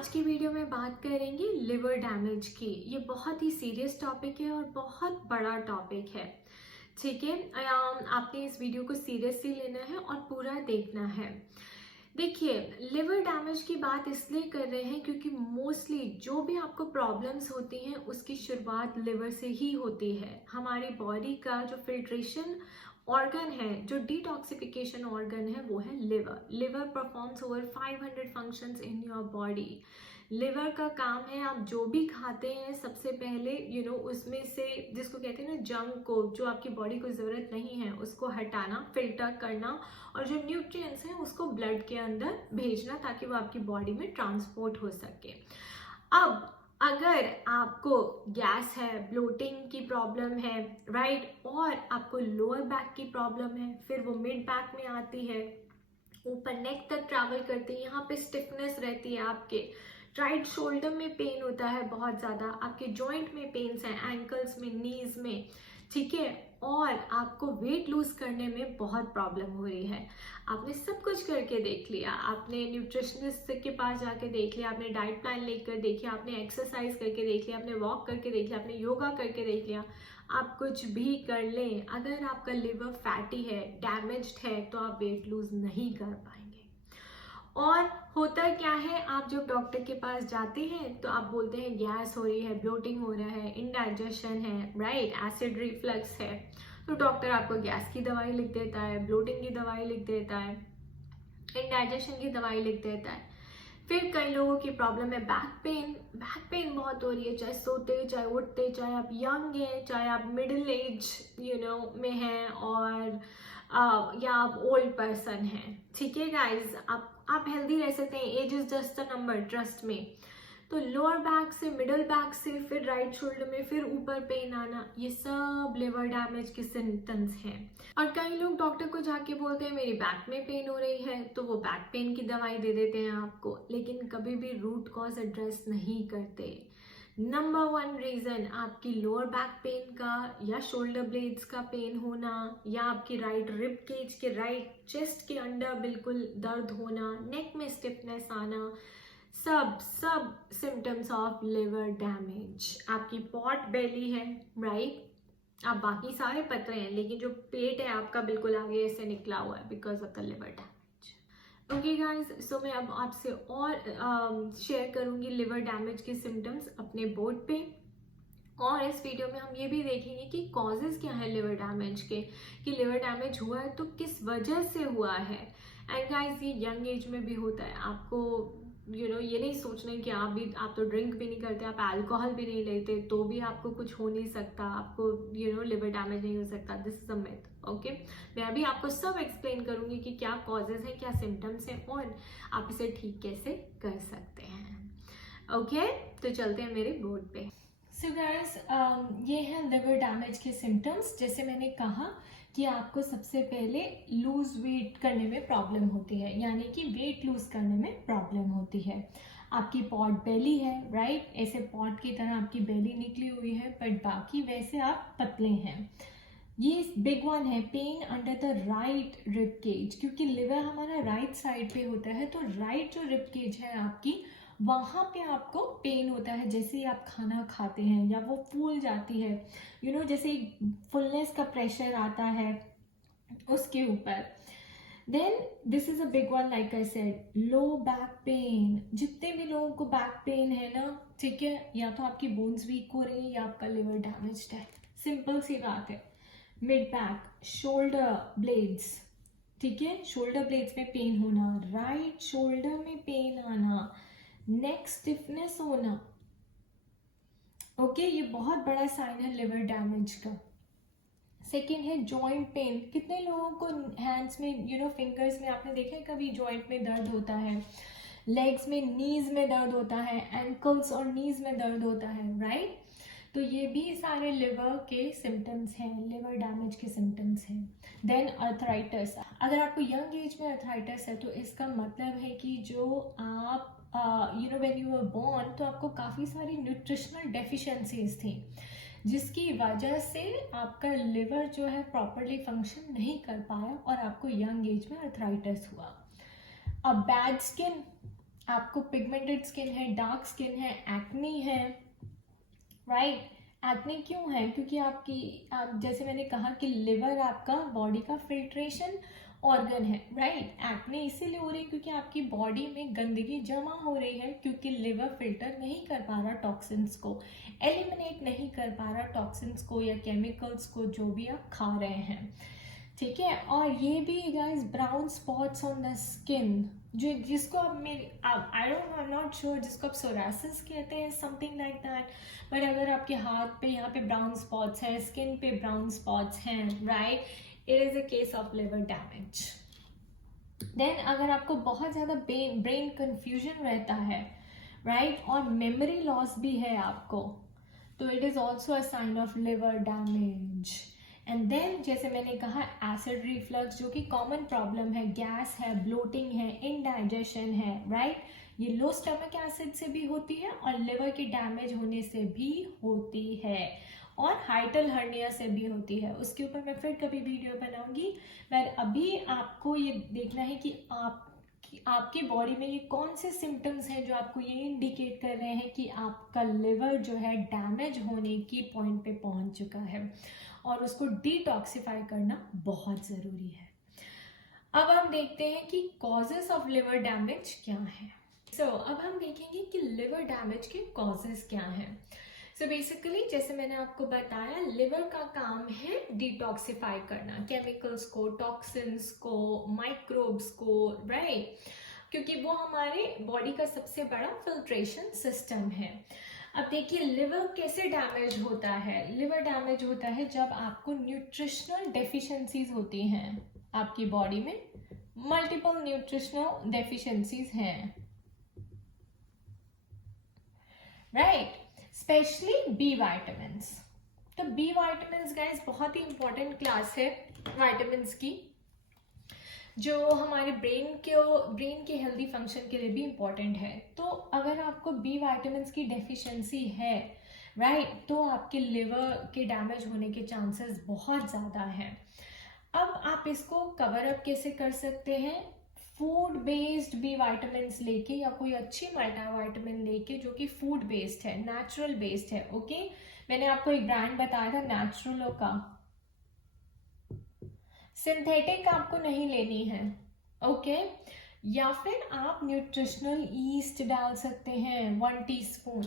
आज की वीडियो में बात करेंगे लिवर डैमेज की। ये बहुत ही सीरियस टॉपिक है और बहुत बड़ा टॉपिक है। ठीक है, आपने इस वीडियो को सीरियसली लेना है और पूरा देखना है। देखिए, लिवर डैमेज की बात इसलिए कर रहे हैं क्योंकि मोस्टली जो भी आपको प्रॉब्लम्स होती हैं उसकी शुरुआत लिवर से ही होती है। हमारी बॉडी का जो फिल्ट्रेशन ऑर्गन है, जो डिटॉक्सिफिकेशन ऑर्गन है, वो है liver. Liver performs over 500 functions in your body. Liver का काम है, आप जो भी खाते हैं सबसे पहले उसमें से जिसको कहते हैं ना जंक को, जो आपकी बॉडी को ज़रूरत नहीं है उसको हटाना, फिल्टर करना, और जो न्यूट्रिएंट्स हैं उसको ब्लड के अंदर भेजना ताकि वो आपकी बॉडी में ट्रांसपोर्ट हो सके। अब अगर आपको गैस है, ब्लोटिंग की प्रॉब्लम है, राइट, और आपको लोअर बैक की प्रॉब्लम है, फिर वो मिड बैक में आती है, ऊपर नेक तक ट्रैवल करती है, यहाँ पे स्टिफनेस रहती है, आपके राइट शोल्डर में पेन होता है बहुत ज़्यादा, आपके जॉइंट में पेन्स हैं, एंकल्स में, नीज में, ठीक है, और आपको वेट लूज करने में बहुत प्रॉब्लम हो रही है। आपने सब कुछ करके देख लिया, आपने न्यूट्रिशनिस्ट के पास जाके देख लिया, आपने डाइट प्लान लेकर देख लिया, आपने एक्सरसाइज करके देख लिया, आपने वॉक करके देख लिया, आपने योगा करके देख लिया, आप कुछ भी कर लें, अगर आपका लिवर फैटी है, डैमेज्ड है, तो आप वेट लूज नहीं कर पाएंगे। और होता क्या है, आप जब डॉक्टर के पास जाते हैं तो आप बोलते हैं गैस हो रही है, ब्लोटिंग हो रहा है, इंडाइजेशन है, राइट, एसिड रिफ्लक्स है, तो डॉक्टर आपको गैस की दवाई लिख देता है, ब्लोटिंग की दवाई लिख देता है, इंडाइजेशन की दवाई लिख देता है। फिर कई लोगों की प्रॉब्लम है बैक पेन। बैक पेन बहुत हो रही है, चाहे सोते, चाहे उठते, चाहे आप यंग हैं, चाहे आप मिडिल एज में हैं, और या आप ओल्ड पर्सन हैं। ठीक है गाइज, आप हेल्दी रह सकते हैं, age is just a number, trust में। तो लोअर बैक से, मिडल बैक से, फिर राइट शोल्डर में, फिर ऊपर पेन आना, ये सब लिवर डैमेज के सिम्टम्स हैं। और कई लोग डॉक्टर को जाके बोलते हैं मेरी बैक में पेन हो रही है, तो वो बैक पेन की दवाई दे देते हैं आपको, लेकिन कभी भी रूट कॉज एड्रेस नहीं करते। नंबर 1 रीजन आपकी लोअर बैक पेन का या शोल्डर ब्लेड्स का पेन होना, या आपकी राइट रिब केज के राइट चेस्ट के अंडर बिल्कुल दर्द होना, नेक में स्टिफनेस आना, सब सिम्टम्स ऑफ लिवर डैमेज। आपकी पॉट बेली है, राइट, आप बाकी सारे पतले हैं, लेकिन जो पेट है आपका बिल्कुल आगे ऐसे निकला हुआ है because of the liver damage. Okay guys, so मैं अब आपसे और शेयर करूंगी लिवर डैमेज के सिम्टम्स अपने बोर्ड पे, और इस वीडियो में हम ये भी देखेंगे कि कॉजेज क्या है लिवर डैमेज के, कि लिवर डैमेज हुआ है तो किस वजह से हुआ है। एंड गाइस, ये यंग एज में भी होता है। आपको ये नहीं सोचना है कि आप तो ड्रिंक भी नहीं करते, आप अल्कोहल भी नहीं लेते, तो भी आपको कुछ हो नहीं सकता, आपको लिवर डैमेज नहीं हो सकता। This is a myth. Okay, मैं अभी आपको सब एक्सप्लेन करूंगी कि क्या कॉजेज हैं, क्या सिम्टम्स हैं, और आप इसे ठीक कैसे कर सकते हैं। ओके, तो चलते हैं मेरे बोर्ड पे। सो गाइस, ये है लिवर डैमेज के सिम्टम्स। जैसे मैंने कहा कि आपको सबसे पहले लूज वेट करने में प्रॉब्लम होती है, यानी कि वेट लूज करने में प्रॉब्लम होती है। आपकी पॉट बेली है, राइट, ऐसे पॉट की तरह आपकी बेली निकली हुई है, बट बाकी वैसे आप पतले हैं। ये बिग वन है, pain under the right rib cage, क्योंकि लिवर हमारा राइट साइड पे होता है, तो राइट जो रिब केज है आपकी, वहाँ पे आपको पेन होता है जैसे ही आप खाना खाते हैं, या वो फूल जाती है, जैसे फुलनेस का प्रेशर आता है उसके ऊपर। Then this is a big one, like I said, low back pain. जितने भी लोगों को बैक पेन है ना, ठीक है, या तो आपकी बोन्स वीक हो रही है या आपका लिवर डैमेज्ड है, सिंपल सी बात है। मिड बैक, शोल्डर ब्लेड्स, ठीक है, शोल्डर ब्लेड्स में पेन होना, राइट शोल्डर में पेन आना, नेक स्टिफनेस होना, ओके, ये बहुत बड़ा साइन है लिवर डैमेज का। सेकेंड है जॉइंट पेन। कितने लोगों को हैंड्स में फिंगर्स में आपने देखा है कभी जॉइंट में दर्द होता है, लेग्स में, नीज में दर्द होता है, एंकल्स और नीज में दर्द होता है, राइट, तो ये भी सारे लिवर के सिम्टम्स हैं, लिवर डैमेज के सिम्टम्स हैं। Then arthritis. अगर आपको यंग एज में अर्थराइटिस है तो इसका मतलब है कि जो आप व्हेन यू वर बोर्न, तो आपको काफ़ी सारी न्यूट्रिशनल डेफिशिएंसीज थी, जिसकी वजह से आपका लिवर जो है प्रॉपरली फंक्शन नहीं कर पाया और आपको यंग एज में अर्थराइटिस हुआ। अब बैड स्किन, आपको पिगमेंटेड स्किन है, डार्क स्किन है, एक्ने है, राइट। एक्ने क्यों है? क्योंकि आप जैसे मैंने कहा कि लिवर आपका बॉडी का फिल्ट्रेशन ऑर्गन है, राइट। एक्ने इसीलिए हो रही है क्योंकि आपकी बॉडी में गंदगी जमा हो रही है, क्योंकि लिवर फिल्टर नहीं कर पा रहा टॉक्सिन्स को, एलिमिनेट नहीं कर पा रहा टॉक्सिन्स को या केमिकल्स को जो भी आप खा रहे हैं, ठीक है। और ये भी guys brown spots on the skin, जो जिसको आप आई एम नॉट श्योर, जिसको आप सोरासिस कहते हैं, समथिंग लाइक दैट। बट अगर आपके हाथ पे यहाँ पे ब्राउन स्पॉट्स है, स्किन पे ब्राउन स्पॉट्स हैं, right, it is a case of liver damage. Then अगर आपको बहुत ज़्यादा ब्रेन कंफ्यूजन रहता है, राइट, और मेमोरी लॉस भी है आपको, तो it is also a sign of liver damage. And then जैसे मैंने कहा एसिड रिफ्लक्स, जो कि कॉमन प्रॉब्लम है, गैस है, ब्लोटिंग है, इनडाइजेशन है, राइट, ये लो स्टमक एसिड से भी होती है और लिवर के डैमेज होने से भी होती है, और हाइटल हर्निया से भी होती है। उसके ऊपर मैं फिर कभी वीडियो बनाऊंगी। पर अभी आपको ये देखना है कि आपकी बॉडी में ये कौन से सिम्टम्स हैं जो आपको ये इंडिकेट कर रहे हैं कि आपका लिवर जो है डैमेज होने की पॉइंट पे पहुंच चुका है, और उसको डिटॉक्सिफाई करना बहुत ज़रूरी है। अब हम देखते हैं कि कॉजेस ऑफ लिवर डैमेज क्या है। अब हम देखेंगे कि लिवर डैमेज के कॉजेस क्या हैं। बेसिकली जैसे मैंने आपको बताया, लिवर का काम है डिटॉक्सिफाई करना, केमिकल्स को, टॉक्सिन्स को, माइक्रोब्स को, राइट, क्योंकि वो हमारे बॉडी का सबसे बड़ा फिल्ट्रेशन सिस्टम है। अब देखिए लिवर कैसे डैमेज होता है। लिवर डैमेज होता है जब आपको न्यूट्रिशनल डेफिशिएंसीज होती हैं आपकी बॉडी में, मल्टीपल न्यूट्रिशनल डेफिशिएंसीज हैं, राइट, स्पेशली बी वाइटामिन। तो बी वाइटामिन गाइस बहुत ही इंपॉर्टेंट क्लास है वाइटामिन की, जो हमारे ब्रेन के हेल्दी फंक्शन के लिए भी इम्पॉर्टेंट है। तो अगर आपको बी वाइटामिन की डेफिशिएंसी है, राइट, तो आपके लिवर के डैमेज होने के चांसेस बहुत ज़्यादा हैं। अब आप इसको कवर अप कैसे कर सकते हैं? फूड बेस्ड बी वाइटामिन लेके, या कोई अच्छी मल्टीवाइटामिन लेके जो कि फूड बेस्ड है, नेचुरल बेस्ड है, ओके। मैंने आपको एक ब्रांड बताया था नेचुरलो का, सिंथेटिक आपको नहीं लेनी है, ओके। या फिर आप न्यूट्रिशनल ईस्ट डाल सकते हैं 1 टीस्पून।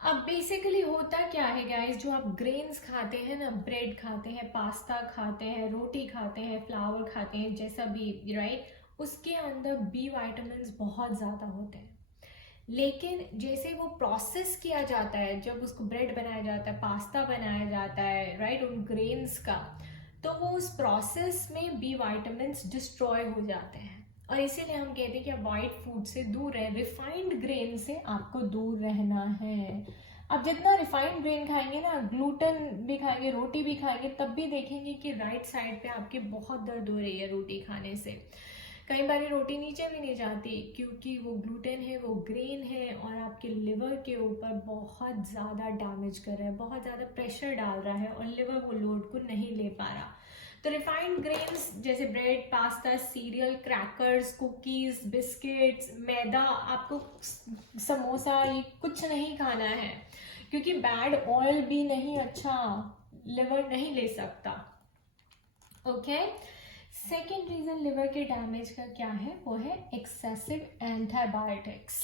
अब बेसिकली होता क्या है गाइस, जो आप ग्रेन्स खाते हैं ना, ब्रेड खाते हैं, पास्ता खाते हैं, रोटी खाते हैं, फ्लावर खाते हैं, जैसा भी, राइट, उसके अंदर बी वाइटामिन बहुत ज़्यादा होते हैं। लेकिन जैसे वो प्रोसेस किया जाता है, जब उसको ब्रेड बनाया जाता है, पास्ता बनाया जाता है, राइट, उन ग्रेन्स का, तो वो उस प्रोसेस में बी वाइटामिन डिस्ट्रॉय हो जाते हैं, और इसीलिए हम कहते हैं कि आप वाइट फूड से दूर रहें, रिफाइंड ग्रेन से आपको दूर रहना है। अब जितना रिफाइंड ग्रेन खाएंगे ना, ग्लूटेन भी खाएंगे, रोटी भी खाएंगे, तब भी देखेंगे कि राइट साइड पे आपके बहुत दर्द हो रही है रोटी खाने से। कई बार रोटी नीचे भी नहीं जाती क्योंकि वो ग्लूटेन है, वो ग्रेन है, और आपके लिवर के ऊपर बहुत ज़्यादा डैमेज कर रहा है, बहुत ज़्यादा प्रेशर डाल रहा है, और लिवर वो लोड को नहीं ले पा रहा। तो रिफाइंड ग्रेन्स जैसे bread, pasta, cereal, crackers, cookies, biscuits, maida, आपको समोसा, ये कुछ नहीं खाना है, क्योंकि बैड ऑयल भी नहीं अच्छा लिवर नहीं ले सकता, ओके। सेकेंड रीजन लिवर के डैमेज का क्या है, वो है एक्सेसिव एंटीबायोटिक्स।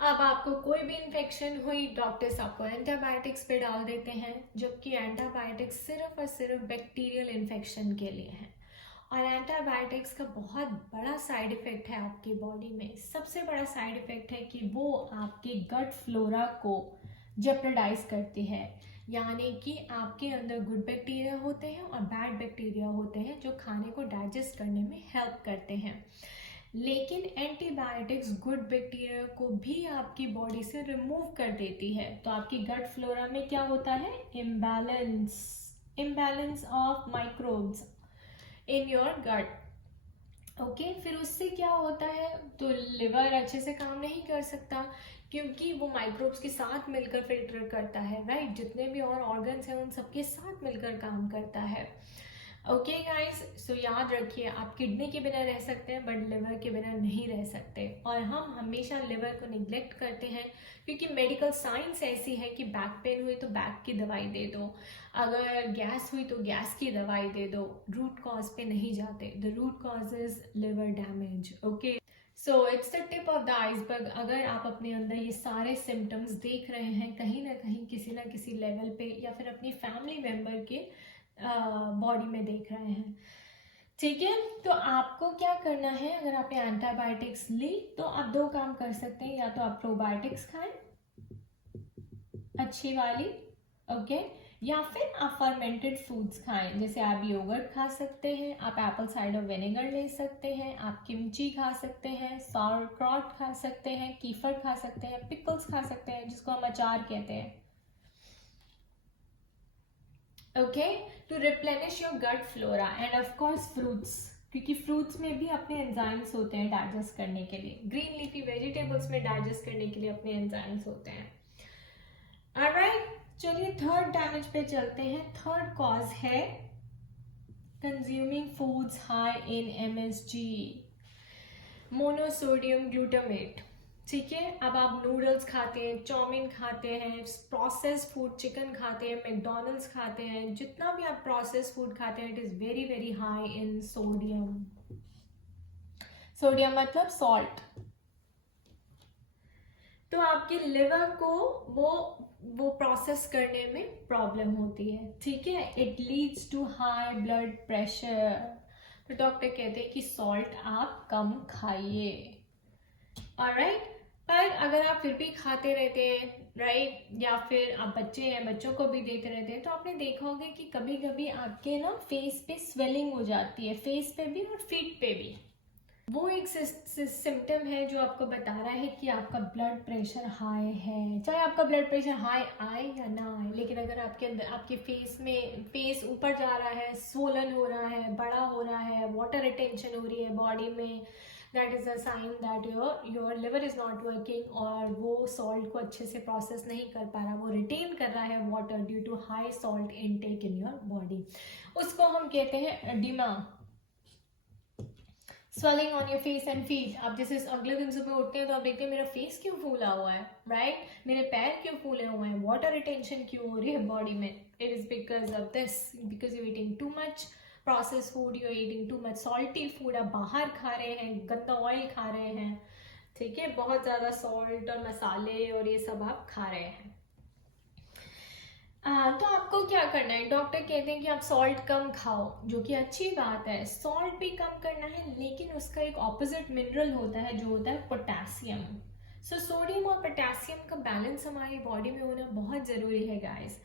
अब आपको कोई भी इन्फेक्शन हुई, डॉक्टर्स आपको एंटीबायोटिक्स पे डाल देते हैं, जबकि एंटीबायोटिक्स सिर्फ और सिर्फ बैक्टीरियल इन्फेक्शन के लिए हैं। और एंटीबायोटिक्स का बहुत बड़ा साइड इफेक्ट है आपकी बॉडी में। सबसे बड़ा साइड इफेक्ट है कि वो आपके गट फ्लोरा को जेप्रेडाइज करती है, यानी कि आपके अंदर गुड बैक्टीरिया होते हैं और बैड बैक्टीरिया होते हैं जो खाने को डाइजेस्ट करने में हेल्प करते हैं। लेकिन एंटीबायोटिक्स गुड बैक्टीरिया को भी आपकी बॉडी से रिमूव कर देती है, तो आपकी गट फ्लोरा में क्या होता है, imbalance of microbes in your gut, okay. फिर उससे क्या होता है, तो लिवर अच्छे से काम नहीं कर सकता, क्योंकि वो माइक्रोब्स के साथ मिलकर फिल्टर करता है, राइट, जितने भी और ऑर्गन्स हैं उन सबके साथ मिलकर काम करता है। ओके गाइस, सो याद रखिए आप किडनी के बिना रह सकते हैं बट लिवर के बिना नहीं रह सकते। और हम हमेशा लिवर को निग्लेक्ट करते हैं क्योंकि मेडिकल साइंस ऐसी है कि बैक पेन हुई तो बैक की दवाई दे दो, अगर गैस हुई तो गैस की दवाई दे दो, रूट कॉज पे नहीं जाते। The root cause is liver damage. Okay, so it's the tip of the iceberg. अगर आप अपने अंदर ये सारे सिम्टम्स देख रहे हैं कहीं ना कहीं किसी ना किसी लेवल पे, या फिर अपनी फैमिली मेम्बर के बॉडी में देख रहे हैं, ठीक है, तो आपको क्या करना है, अगर आपने एंटीबायोटिक्स ली तो आप दो काम कर सकते हैं। या तो आप प्रोबायोटिक्स खाएं अच्छी वाली, ओके, या फिर आप फर्मेंटेड फूड्स खाएं। जैसे आप योगर्ट खा सकते हैं, आप एप्पल साइडर विनेगर ले सकते हैं, आप किमची खा सकते हैं, सॉरक्रॉट खा सकते हैं, कीफर खा सकते हैं, पिकल्स खा सकते हैं जिसको हम अचार कहते हैं। Okay, to replenish your gut flora and of course fruits, क्योंकि फ्रूट्स में भी अपने एंजाइम्स होते हैं डाइजेस्ट करने के लिए। ग्रीन लीफी वेजिटेबल्स में डाइजेस्ट करने के लिए अपने एंजाइम्स होते हैं। ऑलराइट, चलिए थर्ड डैमेज पे चलते हैं। थर्ड कॉज है consuming foods high in MSG, monosodium glutamate. ठीक है, अब आप नूडल्स खाते हैं, चाउमीन खाते हैं, प्रोसेस फूड, चिकन खाते हैं, मैकडोनल्ड्स खाते हैं, जितना भी आप प्रोसेस फूड खाते हैं, it is very very high in sodium. Sodium मतलब सॉल्ट। तो आपके लिवर को वो प्रोसेस करने में प्रॉब्लम होती है। ठीक है, it leads to high blood pressure. तो डॉक्टर कहते हैं कि सॉल्ट आप कम खाइए। ऑलराइट, पर अगर आप फिर भी खाते रहते हैं, राइट, या फिर आप बच्चे हैं, बच्चों को भी देते रहते हैं, तो आपने देखा होगा कि कभी कभी आपके ना फेस पे स्वेलिंग हो जाती है, फेस पे भी और फीट पे भी। वो एक सिम्टम है जो आपको बता रहा है कि आपका ब्लड प्रेशर हाई है। चाहे आपका ब्लड प्रेशर हाई आए या ना आए, लेकिन अगर आपके अंदर, आपके फेस ऊपर जा रहा है, स्वोलन हो रहा है, बड़ा हो रहा है, वाटर रिटेंशन हो रही है बॉडी में, that is a sign that your liver is not working, और वो सॉल्ट को अच्छे से प्रोसेस नहीं कर पा रहा, वो रिटेन कर रहा है water due to high salt intake in your body. उसको हम कहते हैं edema. Swelling on your face and feet. आप जैसे अगले दिन सुबह उठते हैं तो आप देखते हैं मेरा फेस क्यों फूला हुआ है, राइट, मेरे पैर क्यों फूले हुए हैं, वाटर रिटेंशन क्यों हो रही है बॉडी में। It is because of this, because you eating too much process food, you eating too much salty food. आप बाहर खा रहे हैं, गंदा ऑयल खा रहे हैं, ठीक है, बहुत ज्यादा सॉल्ट और मसाले और ये सब आप खा रहे हैं। तो आपको क्या करना है, डॉक्टर कहते हैं कि आप सॉल्ट कम खाओ, जो कि अच्छी बात है, सॉल्ट भी कम करना है, लेकिन उसका एक ऑपोजिट मिनरल होता है जो होता है पोटेशियम। सो सोडियम और पोटेशियम का बैलेंस हमारी बॉडी में होना बहुत ज़रूरी है गाइस।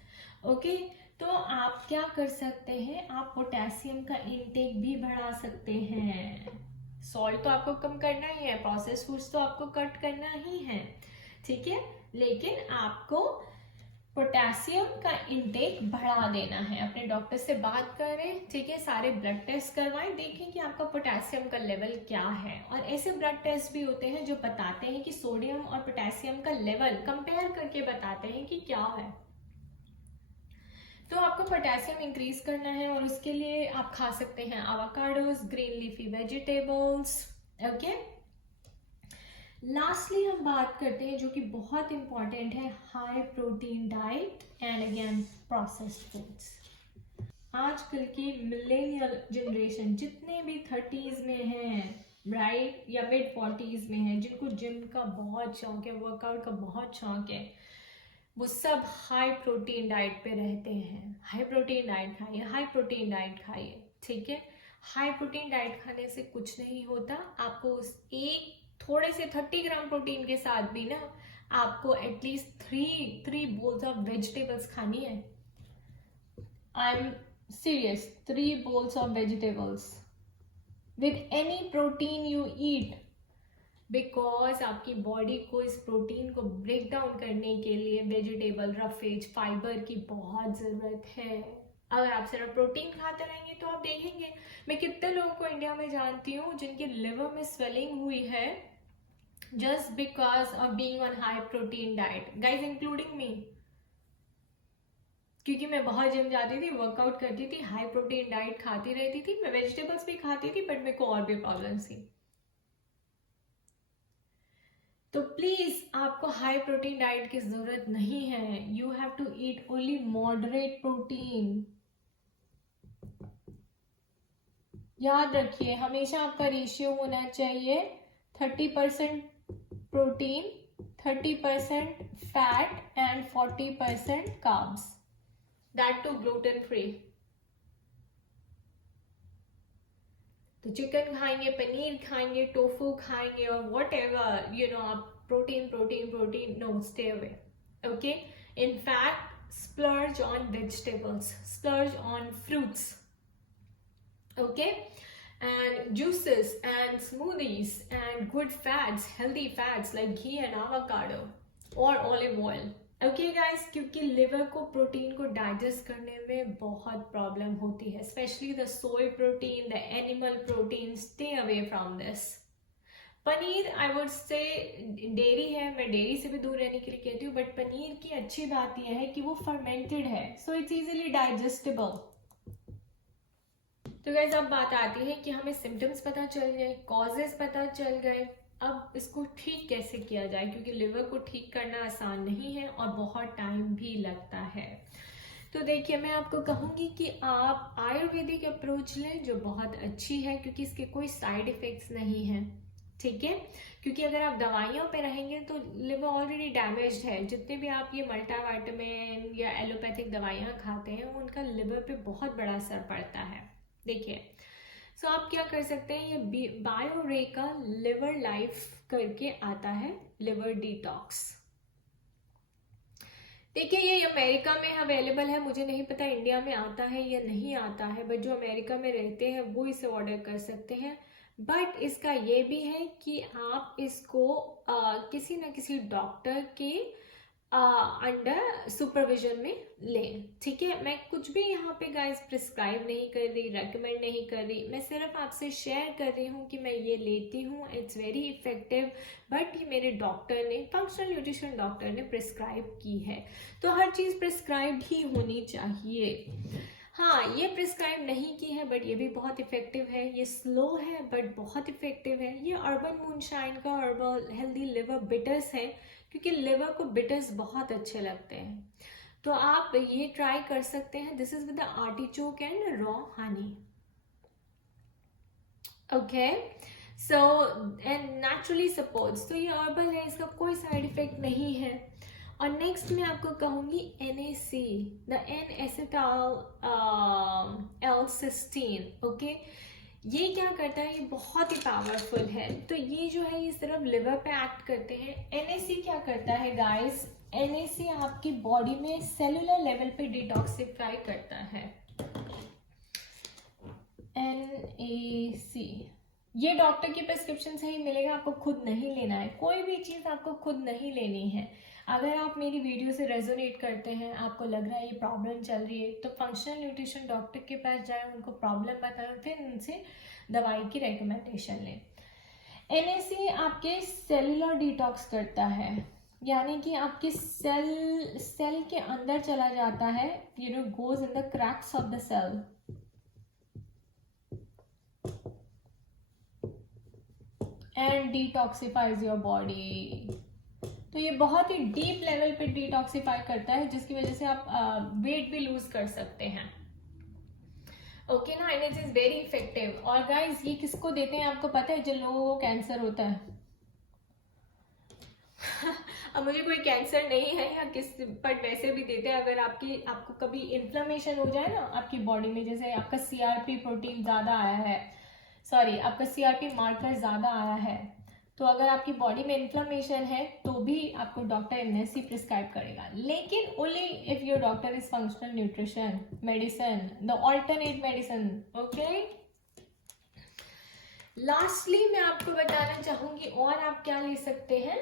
ओके, तो आप क्या कर सकते हैं, आप पोटेशियम का इनटेक भी बढ़ा सकते हैं। सॉल्ट तो आपको कम करना ही है, प्रोसेस फूड्स तो आपको कट करना ही है, ठीक है, लेकिन आपको पोटेशियम का इंटेक बढ़ा देना है। अपने डॉक्टर से बात करें, ठीक है, सारे ब्लड टेस्ट करवाएं, देखें कि आपका पोटेशियम का लेवल क्या है। और ऐसे ब्लड टेस्ट भी होते हैं जो बताते हैं कि सोडियम और पोटेशियम का लेवल कंपेयर करके बताते हैं कि क्या है। तो आपको पोटेशियम इंक्रीज करना है और उसके लिए आप खा सकते हैं avocados, green leafy vegetables. Okay, lastly हम बात करते हैं जो कि बहुत इंपॉर्टेंट है, high protein diet and again processed foods. आजकल की मिलेनियल जनरेशन जितने भी 30s में हैं, राइट, या मिड 40s में हैं, जिनको जिम का बहुत शौक है, वर्कआउट का बहुत शौक है, वो सब हाई प्रोटीन डाइट पे रहते हैं। हाई प्रोटीन डाइट खाइए, हाई प्रोटीन डाइट खाइए, ठीक है। हाई प्रोटीन डाइट खाने से कुछ नहीं होता, आपको उस एक थोड़े से 30 ग्राम प्रोटीन के साथ भी ना आपको at least three bowls of vegetables खानी है। I am serious, 3 bowls of vegetables with any protein you eat, because आपकी बॉडी को इस प्रोटीन को ब्रेक डाउन करने के लिए वेजिटेबल, रफेज, फाइबर की बहुत ज़रूरत है। अगर आप सिर्फ प्रोटीन खाते रहेंगे तो आप देखेंगे, मैं कितने लोगों को इंडिया में जानती हूँ जिनके लिवर में स्वेलिंग हुई है just because of being on high protein diet, guys, including me. क्योंकि मैं बहुत जिम जाती थी, वर्कआउट करती थी, हाई प्रोटीन डाइट खाती रहती थी, मैं वेजिटेबल्स भी खाती थी, बट मेरे को और भी प्रॉब्लम्स थी। तो प्लीज आपको हाई प्रोटीन डाइट की जरूरत नहीं है। You have to eat only moderate protein. याद रखिए, हमेशा आपका रेशियो होना चाहिए 30% protein, 30% fat and 40% carbs, that too gluten free. तो चिकन खाएंगे, पनीर खाएंगे, टोफू खाएंगे और वॉट एवर आप protein protein protein, no, stay away. Okay, in fact splurge on vegetables, splurge on fruits, okay, and juices and smoothies and good fats, healthy fats like ghee and avocado or olive oil। Okay guys, क्योंकि liver को protein को digest करने में बहुत problem होती है, specially the soy protein, the animal protein, stay away from this. Paneer I would say, dairy है, मैं डेयरी से भी दूर रहने के लिए कहती हूँ, बट पनीर की अच्छी बात यह है कि वो फर्मेंटेड है, सो इट्स इजीली डाइजेस्टेबल। तो गाइस अब बात आती है कि हमें सिम्टम्स पता चल गए, कॉजेस पता चल गए, अब इसको ठीक कैसे किया जाए, क्योंकि लिवर को ठीक करना आसान नहीं है और बहुत टाइम भी लगता है। तो देखिए, मैं आपको कहूंगी कि आप आयुर्वेदिक अप्रोच लें, जो बहुत अच्छी है, क्योंकि इसके कोई साइड इफेक्ट्स नहीं है, ठीक है। क्योंकि अगर आप दवाइयों पे रहेंगे तो लिवर ऑलरेडी डैमेज्ड है। जितने भी आप ये मल्टीविटामिन या एलोपैथिक दवाइयाँ खाते हैं, उनका लिवर पे बहुत बड़ा असर पड़ता है। देखिए, सो आप क्या कर सकते हैं, ये बायोरेका लिवर लाइफ करके आता है, लिवर डिटॉक्स। देखिए, ये अमेरिका में अवेलेबल है, मुझे नहीं पता इंडिया में आता है या नहीं आता है, बट जो अमेरिका में रहते हैं वो इसे ऑर्डर कर सकते हैं। बट इसका ये भी है कि आप इसको किसी न किसी डॉक्टर के अंडर सुपरविजन में लें, ठीक है। मैं कुछ भी यहाँ पे गाइस प्रिस्क्राइब नहीं कर रही, रेकमेंड नहीं कर रही, मैं सिर्फ आपसे शेयर कर रही हूँ कि मैं ये लेती हूँ, इट्स वेरी इफेक्टिव, बट ये मेरे डॉक्टर ने, फंक्शनल न्यूट्रिशन डॉक्टर ने प्रिस्क्राइब की है। तो हर चीज़ प्रिस्क्राइब ही होनी चाहिए। हाँ, ये प्रिस्क्राइब नहीं की है, बट ये भी बहुत इफेक्टिव है। ये स्लो है बट बहुत इफेक्टिव है। ये अर्बन मूनशाइन का अर्बल हेल्दी लिवर बिटर्स है, क्योंकि लिवर को बिटर्स बहुत अच्छे लगते हैं। तो आप ये ट्राई कर सकते हैं। This is with artichoke and raw Honey, okay. So and naturally supports, तो ये अर्बल है, इसका कोई साइड इफेक्ट नहीं है। और नेक्स्ट मैं आपको कहूंगी NAC, the N acetyl L cysteine, okay. ये क्या करता है, ये बहुत ही पावरफुल है। तो ये जो है, ये सिर्फ लिवर पे एक्ट करते हैं। NAC क्या करता है गाइस, NAC आपकी बॉडी में सेलुलर लेवल पे डिटॉक्सिफाई करता है। NAC ये डॉक्टर की प्रिस्क्रिप्शन से ही मिलेगा, आपको खुद नहीं लेना है। कोई भी चीज़ आपको खुद नहीं लेनी है। अगर आप मेरी वीडियो से रेजोनेट करते हैं, आपको लग रहा है ये प्रॉब्लम चल रही है, तो फंक्शनल न्यूट्रिशन डॉक्टर के पास जाएं, उनको प्रॉब्लम बताएं, फिर उनसे दवाई की रिकमेंडेशन लें। NAC आपके सेलुलर डिटॉक्स करता है, यानी कि आपके सेल के अंदर चला जाता है, goes in the cracks of the cell and detoxifies your body. तो ये बहुत ही डीप लेवल पे डिटॉक्सिफाई करता है, जिसकी वजह से आप वेट भी लूज कर सकते हैं, ओके ना। And it is very effective. और गाइज, ये किसको देते हैं आपको पता है, जिन लोगों को कैंसर होता है। अब मुझे कोई कैंसर नहीं है या बट वैसे भी देते हैं। अगर आपको कभी इन्फ्लेमेशन हो जाए ना आपकी बॉडी में, जैसे आपका CRP प्रोटीन ज्यादा आया है, सॉरी आपका CRP मार्कर ज्यादा आया है, तो अगर आपकी बॉडी में इन्फ्लेमेशन है तो भी आपको डॉक्टर NAC प्रिस्क्राइब करेगा, लेकिन only if your doctor is functional nutrition medicine, the alternate medicine, okay. Lastly मैं आपको बताना चाहूंगी और आप क्या ले सकते हैं,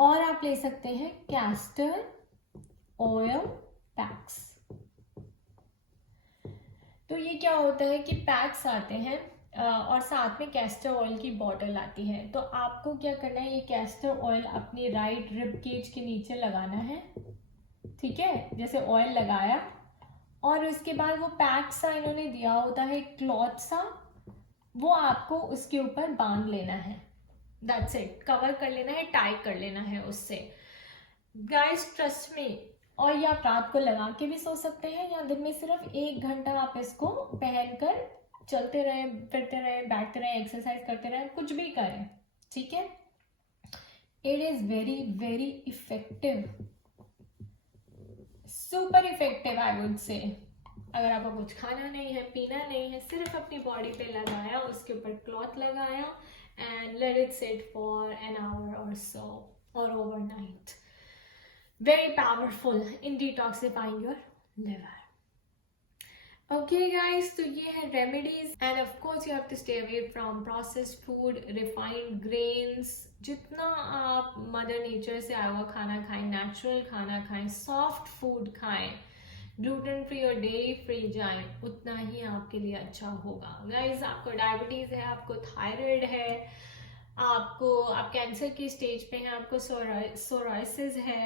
और आप ले सकते हैं कैस्टर ऑयल पैक्स। तो ये क्या होता है कि पैक्स आते हैं और साथ में कैस्टर ऑयल की बॉटल आती है। तो आपको क्या करना है, ये कैस्टर ऑयल अपनी राइट रिब केज के नीचे लगाना है, ठीक है, जैसे ऑयल लगाया, और उसके बाद वो पैक सा इन्होंने दिया होता है क्लॉथ सा, वो आपको उसके ऊपर बांध लेना है। दैट्स इट, कवर कर लेना है, टाई कर लेना है उससे। Guys trust me. और ये आप रात को लगा के भी सो सकते हैं, या दिन में सिर्फ 1 घंटा आप इसको पहनकर चलते रहें, फिरते रहें, बैठते रहें, एक्सरसाइज करते रहें, कुछ भी करें, ठीक है। It is very very effective, super effective I would say. अगर आपको कुछ खाना नहीं है, पीना नहीं है, सिर्फ अपनी बॉडी पे लगाया, उसके ऊपर क्लॉथ लगाया and let it sit for an hour और सो और overnight. Very powerful in detoxifying your liver. Okay guys, तो ये है remedies, and of course you have to stay away from processed food, refined grains. जितना आप mother nature से आया हुआ खाना खाएं, नेचुरल खाना खाएं, सॉफ्ट फूड खाएं, ग्लूटेन फ्री और डेयरी फ्री जाएं, उतना ही आपके लिए अच्छा होगा। गाइस, आपको डायबिटीज है, आपको थायराइड है, आप कैंसर की स्टेज पे हैं, आपको सोराइसिस है,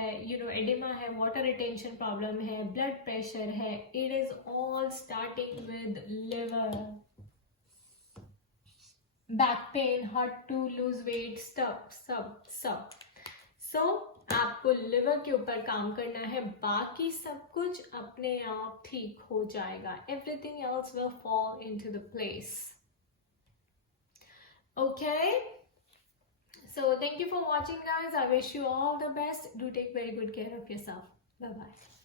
एडिमा है, वाटर रिटेंशन प्रॉब्लम है, ब्लड प्रेशर है, it is all starting with liver. Back pain, heart to lose weight, सब सब सब। सो आपको लिवर के ऊपर काम करना है, बाकी सब कुछ अपने आप ठीक हो जाएगा। Everything else will fall into the place. Okay, so thank you for watching guys. I wish you all the best. Do take very good care of yourself. Bye bye.